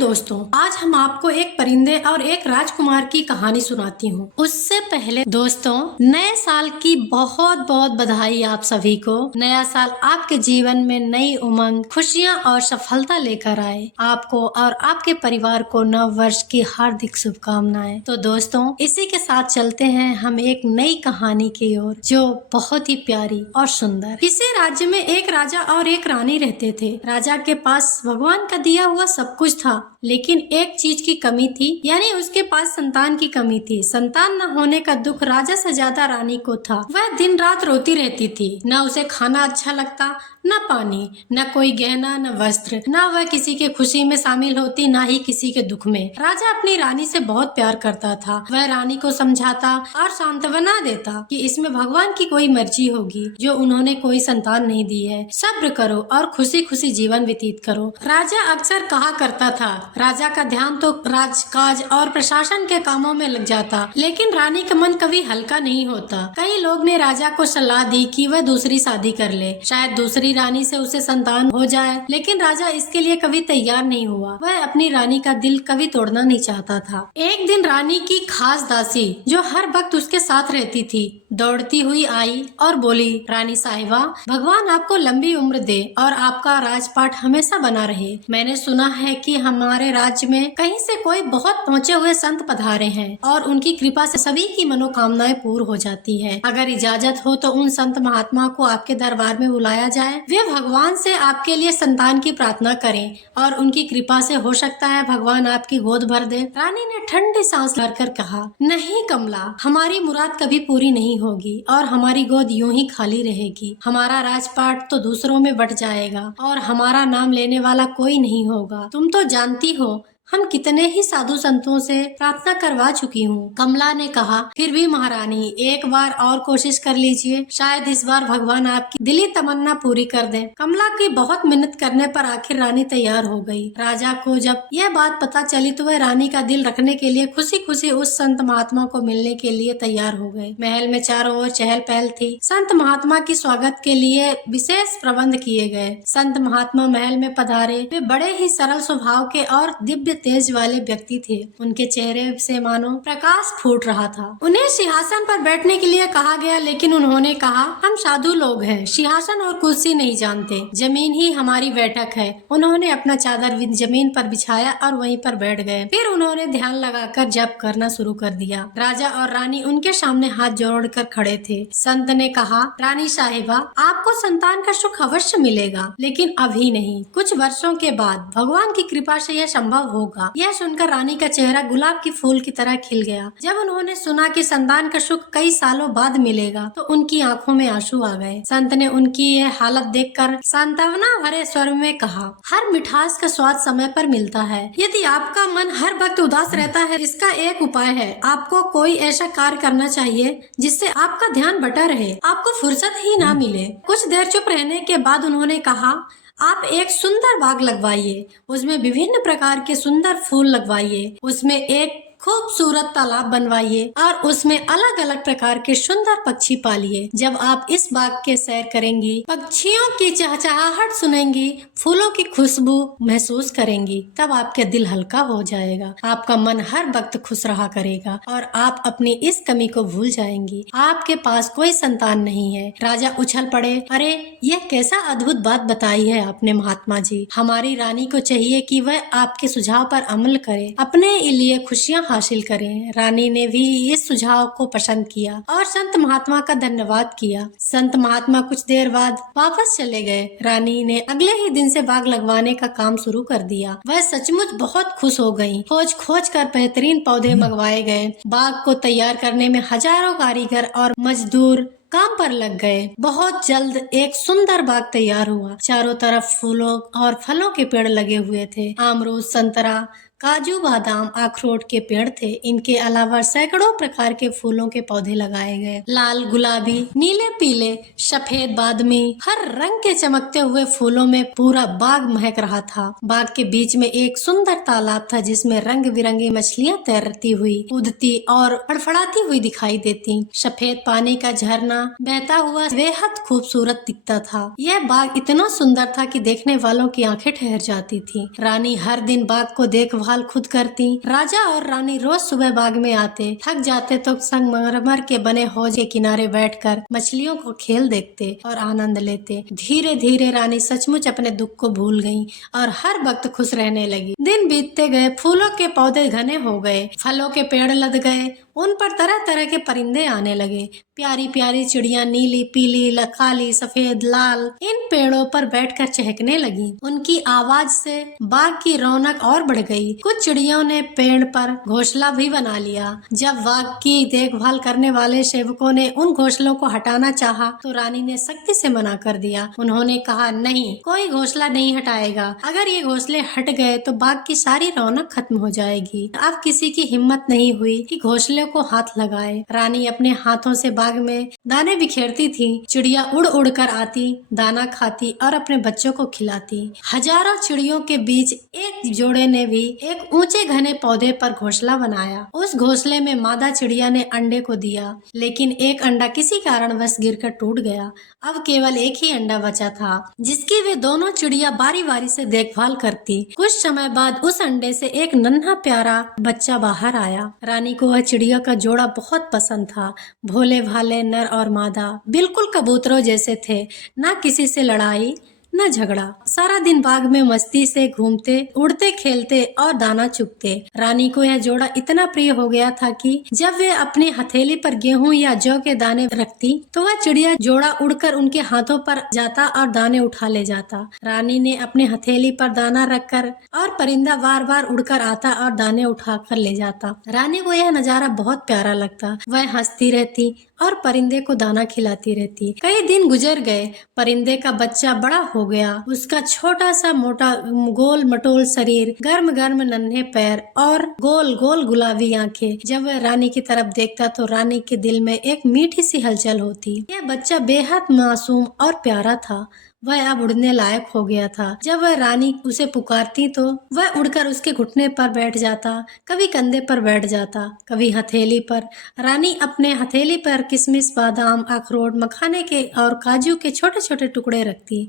दोस्तों, आज हम आपको एक परिंदे और एक राजकुमार की कहानी सुनाती हूँ। उससे पहले दोस्तों, नए साल की बहुत बहुत बधाई आप सभी को। नया साल आपके जीवन में नई उमंग, खुशियाँ और सफलता लेकर आए। आपको और आपके परिवार को नव वर्ष की हार्दिक शुभकामनाएं। तो दोस्तों, इसी के साथ चलते हैं हम एक नई कहानी की ओर, जो बहुत ही प्यारी और सुंदर। किसी राज्य में एक राजा और एक रानी रहते थे। राजा के पास भगवान का दिया हुआ सब कुछ था, लेकिन एक चीज की कमी थी, यानी उसके पास संतान की कमी थी। संतान न होने का दुख राजा से ज्यादा रानी को था। वह दिन रात रोती रहती थी। न उसे खाना अच्छा लगता, न पानी, न कोई गहना, न वस्त्र, न वह किसी के खुशी में शामिल होती, न ही किसी के दुख में। राजा अपनी रानी से बहुत प्यार करता था। वह रानी को समझाता और सांत्वना देता कि इसमें भगवान की कोई मर्जी होगी, जो उन्होंने कोई संतान नहीं दी है। सब्र करो और खुशी खुशी जीवन व्यतीत करो। राजा अक्सर कहा करता था। राजा का ध्यान तो राजकाज और प्रशासन के कामों में लग जाता, लेकिन रानी का मन कभी हल्का नहीं होता। कई लोग ने राजा को सलाह दी कि वह दूसरी शादी कर ले, शायद दूसरी रानी से उसे संतान हो जाए, लेकिन राजा इसके लिए कभी तैयार नहीं हुआ। वह अपनी रानी का दिल कभी तोड़ना नहीं चाहता था। एक दिन रानी की खास दासी, जो हर वक्त उसके साथ रहती थी, दौड़ती हुई आई और बोली, रानी साहिबा, भगवान आपको लंबी उम्र दे और आपका राजपाट हमेशा बना रहे। मैंने सुना है कि हमारे राज्य में कहीं से कोई बहुत पहुँचे हुए संत पधारे हैं और उनकी कृपा से सभी की मनोकामनाएं पूर्ण हो जाती है। अगर इजाजत हो तो उन संत महात्मा को आपके दरबार में बुलाया जाए। वे भगवान से आपके लिए संतान की प्रार्थना करें और उनकी कृपा से हो सकता है भगवान आपकी गोद भर दे। रानी ने ठंडी सांस भरकर कहा, नहीं कमला, हमारी मुराद कभी पूरी नहीं होगी और हमारी गोद यूं ही खाली रहेगी। हमारा राजपाट तो दूसरों में बट जाएगा और हमारा नाम लेने वाला कोई नहीं होगा। तुम तो जानती हो हम कितने ही साधु संतों से प्रार्थना करवा चुकी हूँ। कमला ने कहा, फिर भी महारानी, एक बार और कोशिश कर लीजिए, शायद इस बार भगवान आपकी दिली तमन्ना पूरी कर दे। कमला की बहुत मेहनत करने पर आखिर रानी तैयार हो गई। राजा को जब यह बात पता चली तो वह रानी का दिल रखने के लिए खुशी खुशी उस संत महात्मा को मिलने के लिए तैयार हो गए। महल में चारों ओर चहल पहल थी। संत महात्मा की स्वागत के लिए विशेष प्रबंध किए गए। संत महात्मा महल में पधारे। वे बड़े ही सरल स्वभाव के और दिव्य तेज वाले व्यक्ति थे। उनके चेहरे से मानो प्रकाश फूट रहा था। उन्हें सिंहासन पर बैठने के लिए कहा गया, लेकिन उन्होंने कहा, हम साधु लोग हैं, सिंहासन और कुर्सी नहीं जानते, जमीन ही हमारी बैठक है। उन्होंने अपना चादर जमीन पर बिछाया और वहीं पर बैठ गए। फिर उन्होंने ध्यान लगाकर जप करना शुरू कर दिया। राजा और रानी उनके सामने हाथ जोड़कर खड़े थे। संत ने कहा, रानी साहिबा, आपको संतान का सुख अवश्य मिलेगा, लेकिन अभी नहीं, कुछ वर्षों के बाद भगवान की कृपा से यह संभव होगा। यह सुनकर रानी का चेहरा गुलाब की फूल की तरह खिल गया। जब उन्होंने सुना कि संतान का सुख कई सालों बाद मिलेगा तो उनकी आंखों में आंसू आ गए। संत ने उनकी यह हालत देखकर सांत्वना भरे स्वर में कहा, हर मिठास का स्वाद समय पर मिलता है। यदि आपका मन हर वक्त उदास रहता है, इसका एक उपाय है, आपको कोई ऐसा कार्य करना चाहिए जिससे आपका ध्यान बटा रहे, आपको फुर्सत ही ना मिले। कुछ देर चुप रहने के बाद उन्होंने कहा, आप एक सुंदर बाग लगवाइए, उसमें विभिन्न प्रकार के सुंदर फूल लगवाइए, उसमें एक खूबसूरत तालाब बनवाइए और उसमें अलग अलग प्रकार के सुंदर पक्षी पालिए। जब आप इस बाग के सैर करेंगी, पक्षियों की चहचहाहट सुनेंगी, फूलों की खुशबू महसूस करेंगी, तब आपका दिल हल्का हो जाएगा, आपका मन हर वक्त खुश रहा करेगा और आप अपनी इस कमी को भूल जाएंगी। आपके पास कोई संतान नहीं है। राजा उछल पड़े, अरे यह कैसा अद्भुत बात बताई है आपने महात्मा जी। हमारी रानी को चाहिए कि वह आपके सुझाव पर अमल करे, अपने लिए खुशियाँ हासिल करें। रानी ने भी इस सुझाव को पसंद किया और संत महात्मा का धन्यवाद किया। संत महात्मा कुछ देर बाद वापस चले गए। रानी ने अगले ही दिन से बाग लगवाने का काम शुरू कर दिया। वह सचमुच बहुत खुश हो गयी। खोज खोज कर बेहतरीन पौधे मंगवाए गए। बाग को तैयार करने में हजारों कारीगर और मजदूर काम पर लग गए। बहुत जल्द एक सुंदर बाग तैयार हुआ। चारों तरफ फूलों और फलों के पेड़ लगे हुए थे। अमरूद, संतरा, काजू, बादाम, अखरोट के पेड़ थे। इनके अलावा सैकड़ों प्रकार के फूलों के पौधे लगाए गए। लाल, गुलाबी, नीले, पीले, सफेद, बादामी, हर रंग के चमकते हुए फूलों में पूरा बाग महक रहा था। बाग के बीच में एक सुंदर तालाब था जिसमें रंग बिरंगी मछलियां तैरती हुई, कूदती और फड़फड़ाती हुई दिखाई देती। सफेद पानी का झरना बहता हुआ बेहद खूबसूरत दिखता था। यह बाग इतना सुंदर था कि देखने वालों की आंखें ठहर जाती थी। रानी हर दिन बाग को देखभाल खुद करती। राजा और रानी रोज सुबह बाग में आते, थक जाते तो संगमरमर के बने हौज के किनारे बैठकर मछलियों को खेल देखते और आनंद लेते। धीरे धीरे रानी सचमुच अपने दुख को भूल गई और हर वक्त खुश रहने लगी। दिन बीतते गए, फूलों के पौधे घने हो गए, फलों के पेड़ लद गए, उन पर तरह तरह के परिंदे आने लगे। प्यारी प्यारी चिड़िया नीली, पीली, काली, सफेद, लाल इन पेड़ों पर बैठकर चहकने लगी। उनकी आवाज से बाग की रौनक और बढ़ गई। कुछ चिड़ियों ने पेड़ पर घोंसला भी बना लिया। जब बाग की देखभाल करने वाले सेवकों ने उन घोंसलों को हटाना चाहा तो रानी ने सख्ती से मना कर दिया। उन्होंने कहा, नहीं, कोई घोंसला नहीं हटाएगा। अगर ये घोंसले हट गए तो बाग की सारी रौनक खत्म हो जाएगी। अब किसी की हिम्मत नहीं हुई कि घोंसले को हाथ लगाए। रानी अपने हाथों से बाग में दाने बिखेरती थी। चिड़िया उड़ उड़ कर आती, दाना खाती और अपने बच्चों को खिलाती। हजारों चिड़ियों के बीच एक जोड़े ने भी एक ऊंचे घने पौधे पर घोंसला बनाया। उस घोंसले में मादा चिड़िया ने अंडे को दिया, लेकिन एक अंडा किसी कारणवश गिरकर टूट गया। अब केवल एक ही अंडा बचा था जिसकी वे दोनों चिड़िया बारी बारी से देखभाल करती। कुछ समय बाद उस अंडे से एक नन्हा प्यारा बच्चा बाहर आया। रानी को वह चिड़िया का जोड़ा बहुत पसंद था। भोले भाले नर और मादा बिल्कुल कबूतरों जैसे थे। ना किसी से लड़ाई न झगड़ा। सारा दिन बाग में मस्ती से घूमते, उड़ते, खेलते और दाना चुगते। रानी को यह जोड़ा इतना प्रिय हो गया था कि जब वे अपनी हथेली पर गेहूं या जौ के दाने रखती तो वह चिड़िया जोड़ा उड़कर उनके हाथों पर जाता और दाने उठा ले जाता। रानी ने अपने हथेली पर दाना रखकर और परिंदा बार बार उड़कर आता और दाने उठा कर ले जाता। रानी को यह नजारा बहुत प्यारा लगता। वह हंसती रहती और परिंदे को दाना खिलाती रहती। कई दिन गुजर गए। परिंदे का बच्चा बड़ा हो गया। उसका छोटा सा मोटा गोल मटोल शरीर, गर्म गर्म नन्हे पैर और गोल गोल गुलाबी आंखें। जब वह रानी की तरफ देखता तो रानी के दिल में एक मीठी सी हलचल होती। यह बच्चा बेहद मासूम और प्यारा था। वह अब उड़ने लायक हो गया था। जब वह रानी उसे पुकारती तो वह उड़कर उसके घुटने पर बैठ जाता, कभी कंधे पर बैठ जाता, कभी हथेली पर। रानी अपने हथेली पर किशमिश, बादाम, अखरोट, मखाने के और काजू के छोटे छोटे टुकड़े रखती,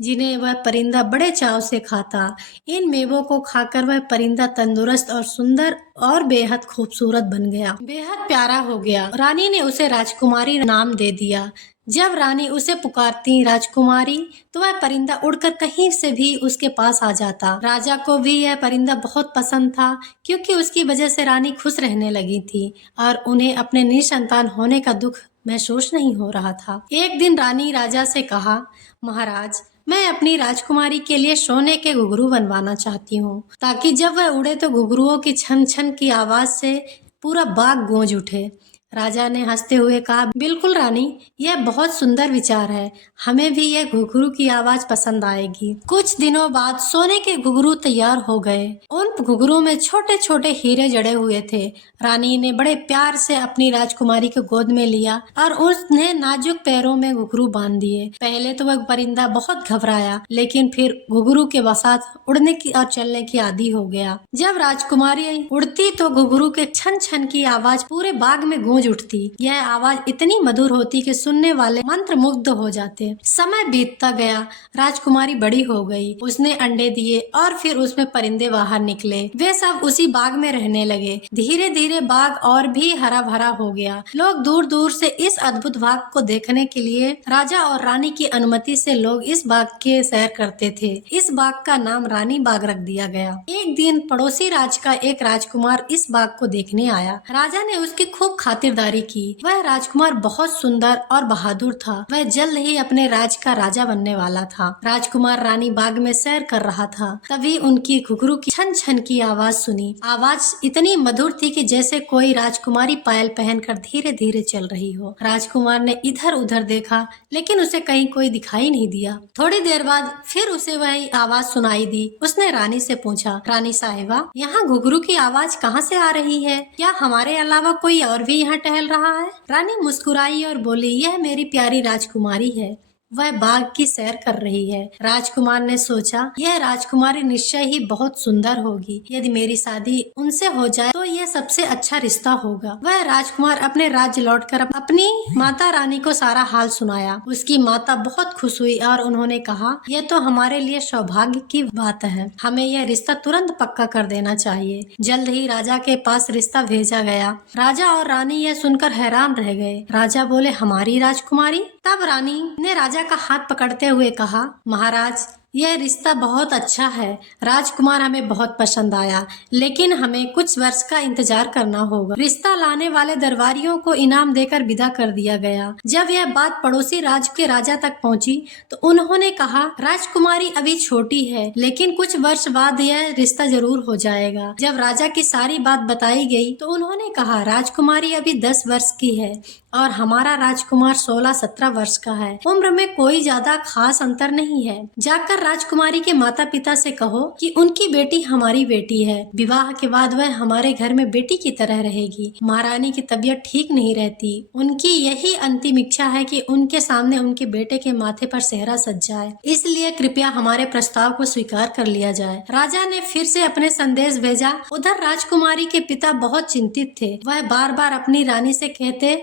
जिन्हें वह परिंदा बड़े चाव से खाता। इन मेवों को खाकर वह परिंदा तंदुरुस्त और सुंदर और बेहद खूबसूरत बन गया, बेहद प्यारा हो गया। रानी ने उसे राजकुमारी नाम दे दिया। जब रानी उसे पुकारती राजकुमारी तो वह परिंदा उड़कर कहीं से भी उसके पास आ जाता। राजा को भी यह परिंदा बहुत पसंद था क्योंकि उसकी वजह से रानी खुश रहने लगी थी और उन्हें अपने निसंतान होने का दुख महसूस नहीं हो रहा था। एक दिन रानी राजा से कहा, महाराज, मैं अपनी राजकुमारी के लिए सोने के घुंघरू बनवाना चाहती हूँ ताकि जब वह उड़े तो घुंघरुओं की छन छन की आवाज से पूरा बाग गूंज उठे। राजा ने हंसते हुए कहा, बिल्कुल रानी, यह बहुत सुंदर विचार है। हमें भी यह घुंघरू की आवाज पसंद आएगी। कुछ दिनों बाद सोने के घुंघरू तैयार हो गए। उन घुंघरू में छोटे छोटे हीरे जड़े हुए थे। रानी ने बड़े प्यार से अपनी राजकुमारी को गोद में लिया और उसने नाजुक पैरों में घुंघरू बांध दिए। पहले तो वह परिंदा बहुत घबराया, लेकिन फिर घुंघरू के साथ उड़ने की और चलने की आदी हो गया। जब राजकुमारी उड़ती तो घुंघरू के छन छन की आवाज पूरे बाग में गूंज उठती। यह आवाज इतनी मधुर होती कि सुनने वाले मंत्रमुग्ध हो जाते। समय बीतता गया। राजकुमारी बड़ी हो गई। उसने अंडे दिए और फिर उसमें परिंदे बाहर निकले। वे सब उसी बाग में रहने लगे। धीरे धीरे बाग और भी हरा भरा हो गया। लोग दूर दूर से इस अद्भुत बाग को देखने के लिए राजा और रानी की अनुमति से लोग इस बाग के सैर करते थे। इस बाग का नाम रानी बाग रख दिया गया। एक दिन पड़ोसी राज का एक राजकुमार इस बाग को देखने आया। राजा ने उसकी खूब खातिर खातिरदारी की। वह राजकुमार बहुत सुंदर और बहादुर था। वह जल्द ही अपने राज का राजा बनने वाला था। राजकुमार रानी बाग में सैर कर रहा था, तभी उनकी घुघरू की छन छन की आवाज सुनी। आवाज इतनी मधुर थी कि जैसे कोई राजकुमारी पायल पहनकर धीरे धीरे चल रही हो। राजकुमार ने इधर उधर देखा, लेकिन उसे कहीं कोई दिखाई नहीं दिया। थोड़ी देर बाद फिर उसे वही आवाज सुनाई दी। उसने रानी से पूछा, रानी साहिबा, यहाँ घुघरू की आवाज कहाँ से आ रही है? क्या हमारे अलावा कोई और भी यहाँ टहल रहा है? रानी मुस्कुराई और बोली, यह मेरी प्यारी राजकुमारी है। वह बाग की सैर कर रही है। राजकुमार ने सोचा, यह राजकुमारी निश्चय ही बहुत सुंदर होगी। यदि मेरी शादी उनसे हो जाए तो यह सबसे अच्छा रिश्ता होगा। वह राजकुमार अपने राज्य लौटकर अपनी माता रानी को सारा हाल सुनाया। उसकी माता बहुत खुश हुई और उन्होंने कहा, यह तो हमारे लिए सौभाग्य की बात है। हमें यह रिश्ता तुरंत पक्का कर देना चाहिए। जल्द ही राजा के पास रिश्ता भेजा गया। राजा और रानी यह सुनकर हैरान रह गए। राजा बोले, हमारी राजकुमारी? तब रानी ने राजा का हाथ पकड़ते हुए कहा, महाराज, यह रिश्ता बहुत अच्छा है। राजकुमार हमें बहुत पसंद आया, लेकिन हमें कुछ वर्ष का इंतजार करना होगा। रिश्ता लाने वाले दरबारियों को इनाम देकर विदा कर दिया गया। जब यह बात पड़ोसी राज्य के राजा तक पहुंची तो उन्होंने कहा, राजकुमारी अभी छोटी है, लेकिन कुछ वर्ष बाद यह रिश्ता जरूर हो जाएगा। जब राजा की सारी बात बताई गई तो उन्होंने कहा, राजकुमारी अभी 10 वर्ष की है और हमारा राजकुमार 16-17 वर्ष का है। उम्र में कोई ज्यादा खास अंतर नहीं है। जाकर राजकुमारी के माता पिता से कहो कि उनकी बेटी हमारी बेटी है। विवाह के बाद वह हमारे घर में बेटी की तरह रहेगी। महारानी की तबीयत ठीक नहीं रहती। उनकी यही अंतिम इच्छा है कि उनके सामने उनके बेटे के माथे पर सेहरा सज जाए। इसलिए कृपया हमारे प्रस्ताव को स्वीकार कर लिया जाए। राजा ने फिर से अपने संदेश भेजा। उधर राजकुमारी के पिता बहुत चिंतित थे। वह बार बार अपनी रानी से कहते,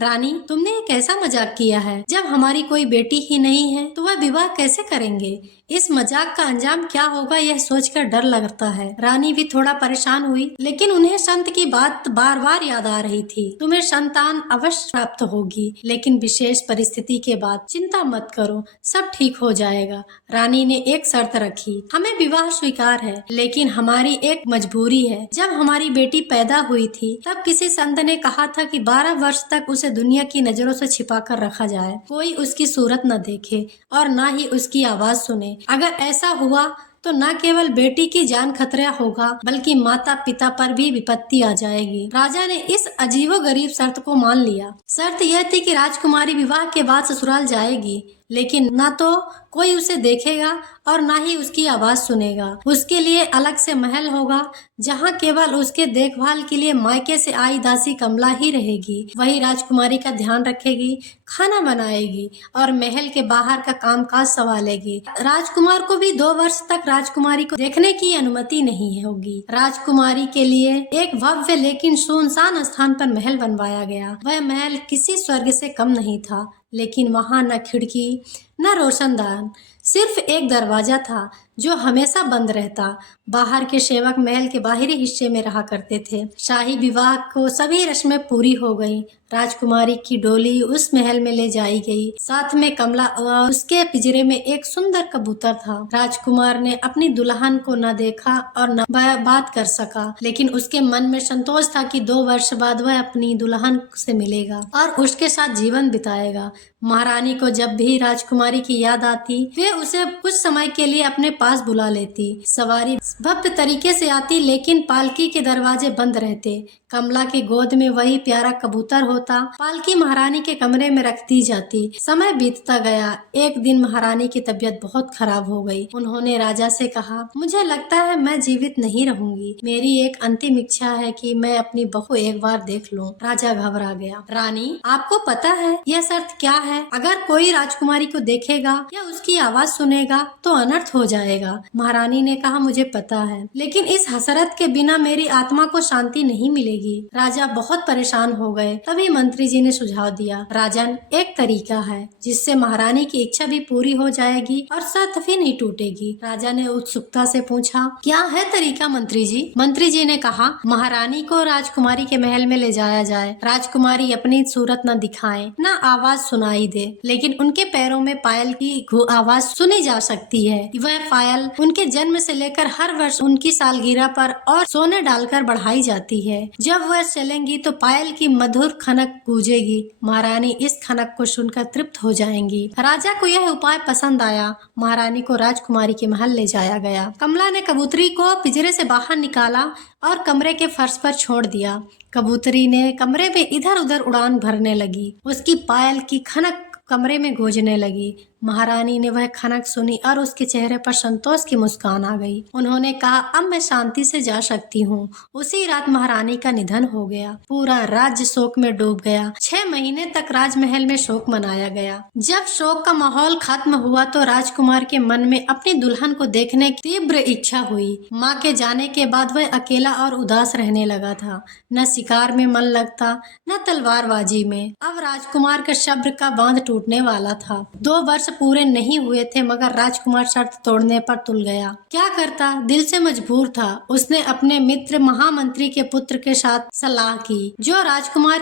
रानी, तुमने ये कैसा मजाक किया है? जब हमारी कोई बेटी ही नहीं है तो वह विवाह कैसे करेंगे? इस मजाक का अंजाम क्या होगा, यह सोचकर डर लगता है। रानी भी थोड़ा परेशान हुई, लेकिन उन्हें संत की बात बार बार याद आ रही थी। तुम्हें संतान अवश्य प्राप्त होगी, लेकिन विशेष परिस्थिति के बाद। चिंता मत करो, सब ठीक हो जाएगा। रानी ने एक शर्त रखी, हमें विवाह स्वीकार है, लेकिन हमारी एक मजबूरी है। जब हमारी बेटी पैदा हुई थी तब किसी संत ने कहा था कि 12 वर्ष तक उसे दुनिया की नजरों से छिपा कर रखा जाए। कोई उसकी सूरत न देखे और न ही उसकी आवाज सुने। अगर ऐसा हुआ तो न केवल बेटी की जान खतरा होगा, बल्कि माता पिता पर भी विपत्ति आ जाएगी। राजा ने इस अजीबोगरीब शर्त को मान लिया। शर्त यह थी कि राजकुमारी विवाह के बाद ससुराल जाएगी, लेकिन न तो कोई उसे देखेगा और न ही उसकी आवाज सुनेगा। उसके लिए अलग से महल होगा, जहाँ केवल उसके देखभाल के लिए मायके से आई दासी कमला ही रहेगी। वही राजकुमारी का ध्यान रखेगी, खाना बनाएगी और महल के बाहर का कामकाज संभालेगी। राजकुमार को भी 2 वर्ष तक राजकुमारी को देखने की अनुमति नहीं होगी। राजकुमारी के लिए एक भव्य लेकिन सुनसान स्थान पर महल बनवाया गया। वह महल किसी स्वर्ग से कम नहीं था, लेकिन वहाँ न खिड़की न रोशनदान, सिर्फ एक दरवाजा था जो हमेशा बंद रहता। बाहर के सेवक महल के बाहरी हिस्से में रहा करते थे। शाही विवाह को सभी रस्में पूरी हो गई। राजकुमारी की डोली उस महल में ले जाई गई। साथ में कमला उसके पिंजरे में एक सुंदर कबूतर था। राजकुमार ने अपनी दुल्हन को न देखा और न बात कर सका, लेकिन उसके मन में संतोष था कि 2 वर्ष बाद वह अपनी दुल्हन से मिलेगा और उसके साथ जीवन बिताएगा। महारानी को जब भी राजकुमारी की याद आती, वे उसे कुछ समय के लिए अपने पास बुला लेती। सवारी भव्य तरीके से आती, लेकिन पालकी के दरवाजे बंद रहते। कमला की गोद में वही प्यारा कबूतर होता। पालकी महारानी के कमरे में रख दी जाती। समय बीतता गया। एक दिन महारानी की तबीयत बहुत खराब हो गई। उन्होंने राजा से कहा, मुझे लगता है मैं जीवित नहीं रहूंगी। मेरी एक अंतिम इच्छा है कि मैं अपनी बहू एक बार देख लूं। राजा घबरा गया। रानी, आपको पता है यह शर्त क्या है? अगर कोई राजकुमारी को देखेगा या उसकी आवाज सुनेगा तो अनर्थ हो जाएगा। महारानी ने कहा, मुझे पता है, लेकिन इस हसरत के बिना मेरी आत्मा को शांति नहीं मिलेगी। राजा बहुत परेशान हो गए। तभी मंत्री जी ने सुझाव दिया, राजन, एक तरीका है जिससे महारानी की इच्छा भी पूरी हो जाएगी और शर्त भी नहीं टूटेगी। राजा ने उत्सुकता से पूछा, क्या है तरीका मंत्री जी? मंत्री जी ने कहा, महारानी को राजकुमारी के महल में ले जाया जाए। राजकुमारी अपनी सूरत न दिखाए, न आवाज सुनाई दे, लेकिन उनके पैरों में पायल की आवाज सुनी जा सकती है। वह पायल उनके जन्म से लेकर हर वर्ष उनकी सालगिरह पर और सोने डालकर बढ़ाई जाती है। जब वह चलेंगी तो पायल की मधुर खनक गूंजेगी। महारानी इस खनक को सुनकर तृप्त हो जाएंगी। राजा को यह उपाय पसंद आया। महारानी को राजकुमारी के महल ले जाया गया। कमला ने कबूतरी को पिंजरे से बाहर निकाला और कमरे के फर्श पर छोड़ दिया। कबूतरी ने कमरे में इधर उधर उड़ान भरने लगी। उसकी पायल की खनक कमरे में गूंजने लगी। महारानी ने वह खनक सुनी और उसके चेहरे पर संतोष की मुस्कान आ गई। उन्होंने कहा, अब मैं शांति से जा सकती हूँ। उसी रात महारानी का निधन हो गया। पूरा राज्य शोक में डूब गया। 6 महीने तक राजमहल में शोक मनाया गया। जब शोक का माहौल खत्म हुआ तो राजकुमार के मन में अपनी दुल्हन को देखने की तीव्र इच्छा हुई। माँ के जाने के बाद वह अकेला और उदास रहने लगा था। न शिकार में मन लगता, न तलवारबाजी में। अब राजकुमार के सब्र का बांध टूटने वाला था। 2 वर्ष पूरे नहीं हुए थे मगर राजकुमार शर्त तोड़ने पर तुल गया। क्या करता, दिल से मजबूर था। उसने अपने मित्र महामंत्री के पुत्र के साथ सलाह की, जो राजकुमार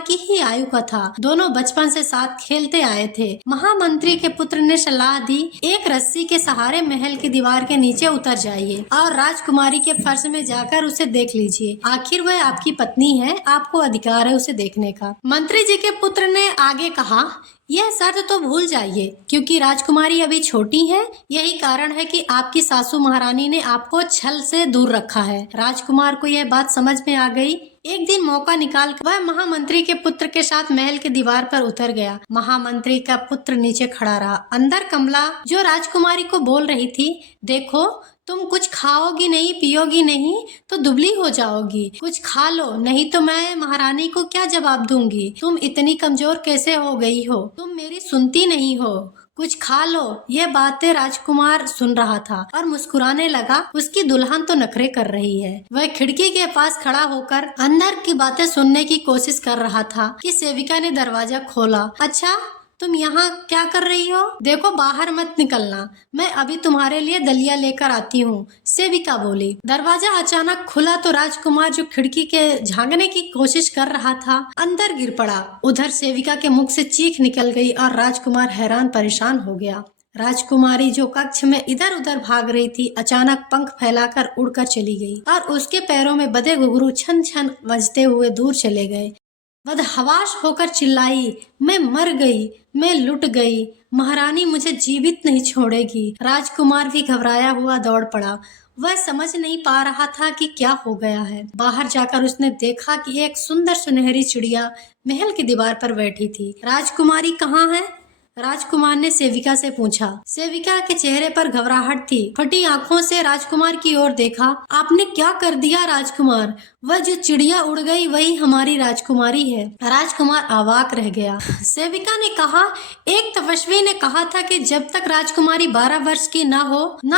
की ही आयु का था। दोनों बचपन से साथ खेलते आए थे। महामंत्री के पुत्र ने सलाह दी, एक रस्सी के सहारे महल की दीवार के नीचे उतर जाइए और राजकुमारी के फर्श में जाकर उसे देख लीजिए। आखिर वह आपकी पत्नी है, आपको अधिकार है उसे देखने का। मंत्री जी के पुत्र ने आगे कहा, यह शर्त तो भूल जाइए, क्योंकि राजकुमारी अभी छोटी है। यही कारण है कि आपकी सासू महारानी ने आपको छल से दूर रखा है। राजकुमार को यह बात समझ में आ गई। एक दिन मौका निकाल वह महामंत्री के पुत्र के साथ महल के दीवार पर उतर गया। महामंत्री का पुत्र नीचे खड़ा रहा। अंदर कमला, जो राजकुमारी को बोल रही थी, देखो, तुम कुछ खाओगी नहीं, पियोगी नहीं तो दुबली हो जाओगी। कुछ खा लो, नहीं तो मैं महारानी को क्या जवाब दूंगी। तुम इतनी कमजोर कैसे हो गई हो? तुम मेरी सुनती नहीं हो। कुछ खा लो। ये बातें राजकुमार सुन रहा था और मुस्कुराने लगा। उसकी दुल्हन तो नखरे कर रही है। वह खिड़की के पास खड़ा होकर अंदर की बातें सुनने की कोशिश कर रहा था कि सेविका ने दरवाजा खोला। अच्छा, तुम यहाँ क्या कर रही हो? देखो, बाहर मत निकलना, मैं अभी तुम्हारे लिए दलिया लेकर आती हूँ, सेविका बोली। दरवाजा अचानक खुला तो राजकुमार, जो खिड़की के झांकने की कोशिश कर रहा था, अंदर गिर पड़ा। उधर सेविका के मुख से चीख निकल गई और राजकुमार हैरान परेशान हो गया। राजकुमारी, जो कक्ष में इधर उधर भाग रही थी, अचानक पंख फैलाकर उड़कर चली गई और उसके पैरों में बधे घुंघरू छन छन बजते हुए दूर चले गए। बदहवास होकर चिल्लाई, मैं मर गई, मैं लुट गई, महारानी मुझे जीवित नहीं छोड़ेगी। राजकुमार भी घबराया हुआ दौड़ पड़ा। वह समझ नहीं पा रहा था कि क्या हो गया है। बाहर जाकर उसने देखा कि एक सुंदर सुनहरी चिड़िया महल की दीवार पर बैठी थी। राजकुमारी कहाँ है? राजकुमार ने सेविका से पूछा। सेविका के चेहरे पर घबराहट थी। फटी आंखों से राजकुमार की ओर देखा। आपने क्या कर दिया राजकुमार? वह जो चिड़िया उड़ गई वही हमारी राजकुमारी है। राजकुमार अवाक रह गया। सेविका ने कहा, एक तपस्वी ने कहा था कि जब तक राजकुमारी 12 वर्ष की न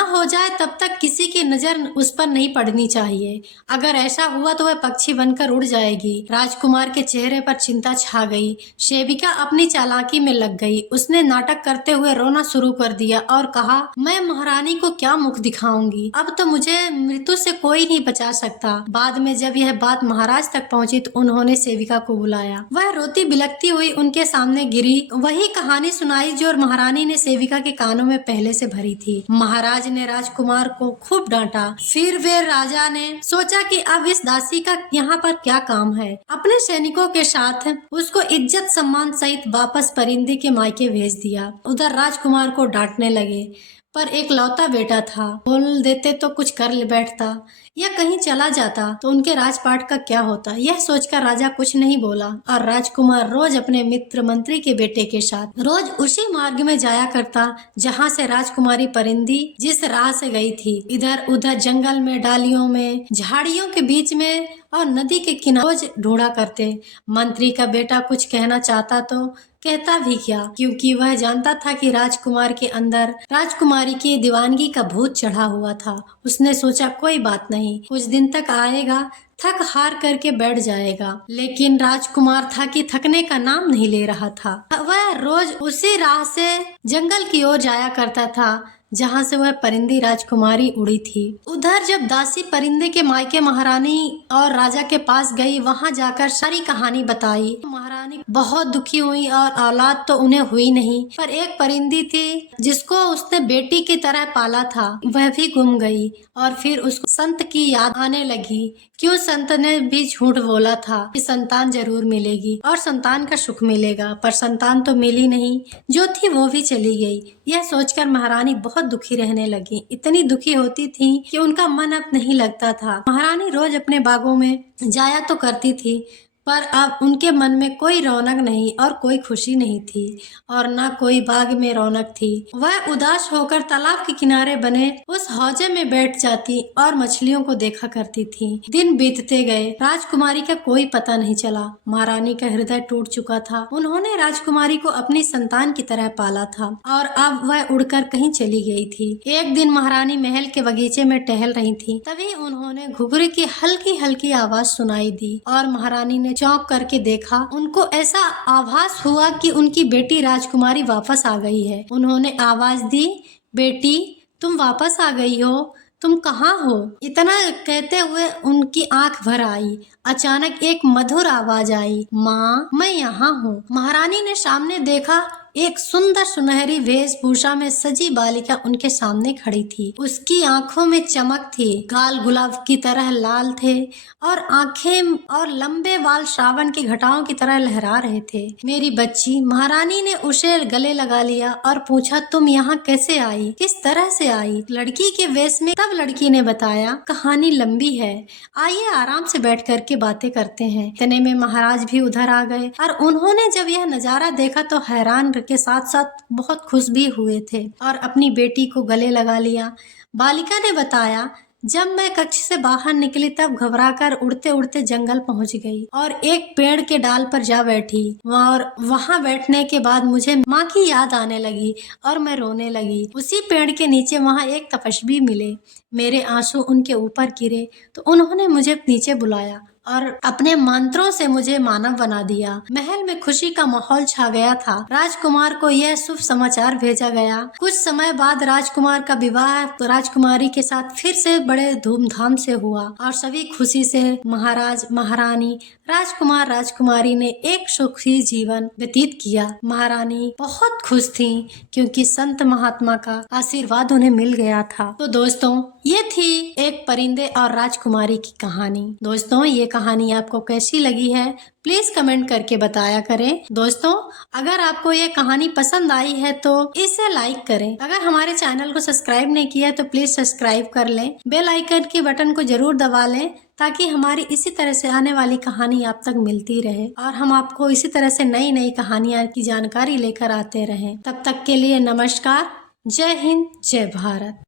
हो जाए तब तक किसी की नजर उस पर नहीं पड़नी चाहिए। अगर ऐसा हुआ तो वह पक्षी बनकर उड़ जाएगी। राजकुमार के चेहरे पर चिंता छा गई। सेविका अपनी चालाकी में लग गई। उसने नाटक करते हुए रोना शुरू कर दिया और कहा, मैं महारानी को क्या मुख दिखाऊंगी? अब तो मुझे मृत्यु से कोई नहीं बचा सकता। बाद में जब यह बात महाराज तक पहुंची तो उन्होंने सेविका को बुलाया। वह रोती बिलखती हुई उनके सामने गिरी। वही कहानी सुनाई जो महारानी ने सेविका के कानों में पहले से भरी थी। महाराज ने राजकुमार को खूब डांटा। फिर वे राजा ने सोचा कि अब इस दासी का यहाँ पर क्या काम है। अपने सैनिकों के साथ उसको इज्जत सम्मान सहित वापस परिंदे के मायके भेज दिया। उधर राजकुमार को डांटने लगे, पर एक लौता बेटा था, बोल देते तो कुछ कर बैठता या कहीं चला जाता तो उनके राजपाट का क्या होता। यह सोचकर राजा कुछ नहीं बोला और राजकुमार रोज अपने मित्र मंत्री के बेटे के साथ रोज उसी मार्ग में जाया करता जहाँ से राजकुमारी परिंदी जिस राह से गई थी। इधर उधर जंगल में, डालियों में, झाड़ियों के बीच में और नदी के किनारे रोज ढूंढा करते। मंत्री का बेटा कुछ कहना चाहता तो कहता भी क्या, क्योंकि वह जानता था कि राजकुमार के अंदर राजकुमारी की दीवानगी का भूत चढ़ा हुआ था। उसने सोचा कोई बात नहीं, कुछ दिन तक आएगा, थक हार करके बैठ जाएगा। लेकिन राजकुमार था कि थकने का नाम नहीं ले रहा था। वह रोज उसी राह से जंगल की ओर जाया करता था जहाँ से वह परिंदी राजकुमारी उड़ी थी। उधर जब दासी परिंदे के मायके महारानी और राजा के पास गई, वहाँ जाकर सारी कहानी बताई। महारानी बहुत दुखी हुई और औलाद तो उन्हें हुई नहीं, पर एक परिंदी थी जिसको उसने बेटी की तरह पाला था, वह भी गुम गई। और फिर उसको संत की याद आने लगी। क्यों संत ने भी झूठ बोला था कि संतान जरूर मिलेगी और संतान का सुख मिलेगा, पर संतान तो मिली नहीं, जो थी वो भी चली गई। यह सोचकर महारानी बहुत दुखी रहने लगी। इतनी दुखी होती थी कि उनका मन अब नहीं लगता था। महारानी रोज अपने बागों में जाया तो करती थी, पर अब उनके मन में कोई रौनक नहीं और कोई खुशी नहीं थी, और न कोई बाग में रौनक थी। वह उदास होकर तालाब के किनारे बने उस हौजे में बैठ जाती और मछलियों को देखा करती थी। दिन बीतते गए, राजकुमारी का कोई पता नहीं चला। महारानी का हृदय टूट चुका था। उन्होंने राजकुमारी को अपनी संतान की तरह पाला था और अब वह उड़कर कहीं चली गई थी। एक दिन महारानी महल के बगीचे में टहल रही थी, तभी उन्होंने घुघरी की हल्की हल्की आवाज सुनाई दी और महारानी ने चौंक करके देखा। उनको ऐसा आभास हुआ कि उनकी बेटी राजकुमारी वापस आ गई है। उन्होंने आवाज दी, बेटी तुम वापस आ गई हो, तुम कहाँ हो? इतना कहते हुए उनकी आंख भर आई। अचानक एक मधुर आवाज आई, माँ मैं यहाँ हूँ। महारानी ने सामने देखा, एक सुंदर सुनहरी वेशभूषा में सजी बालिका उनके सामने खड़ी थी। उसकी आंखों में चमक थी, गाल गुलाब की तरह लाल थे और आंखें और लंबे बाल श्रावण की घटाओं की तरह लहरा रहे थे। मेरी बच्ची। महारानी ने उसे गले लगा लिया और पूछा, तुम यहाँ कैसे आई, किस तरह से आई? लड़की के वेश में। तब लड़की ने बताया, कहानी लंबी है, आइए आराम से बैठ करके बातें करते हैं। इतने में महाराज भी उधर आ गए और उन्होंने जब यह नजारा देखा तो हैरान के साथ साथ बहुत खुश भी हुए थे और अपनी बेटी को गले लगा लिया। बालिका ने बताया, जब मैं कक्ष से बाहर निकली तब घबराकर उड़ते उड़ते जंगल पहुंच गई और एक पेड़ के डाल पर जा बैठी। और वहां बैठने के बाद मुझे माँ की याद आने लगी और मैं रोने लगी। उसी पेड़ के नीचे वहां एक तपस्वी मिले। मेरे आंसू उनके ऊपर गिरे तो उन्होंने मुझे नीचे बुलाया और अपने मंत्रों से मुझे मानव बना दिया। महल में खुशी का माहौल छा गया था। राजकुमार को यह शुभ समाचार भेजा गया। कुछ समय बाद राजकुमार का विवाह राजकुमारी के साथ फिर से बड़े धूमधाम से हुआ और सभी खुशी से महाराज, महारानी, राजकुमार, राजकुमारी ने एक सुखी जीवन व्यतीत किया। महारानी बहुत खुश थी क्योंकि संत महात्मा का आशीर्वाद उन्हें मिल गया था। तो दोस्तों, ये थी एक परिंदे और राजकुमारी की कहानी। दोस्तों, ये कहानी आपको कैसी लगी है प्लीज कमेंट करके बताया करें। दोस्तों, अगर आपको ये कहानी पसंद आई है तो इसे लाइक करें। अगर हमारे चैनल को सब्सक्राइब नहीं किया तो प्लीज सब्सक्राइब कर लें। बेल आइकन के बटन को जरूर दबा लें ताकि हमारी इसी तरह से आने वाली कहानी आप तक मिलती रहे और हम आपको इसी तरह से नई नई कहानियाँ की जानकारी लेकर आते रहें। तब तक के लिए नमस्कार। जय हिंद, जय भारत।